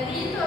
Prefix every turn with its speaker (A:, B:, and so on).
A: Hadi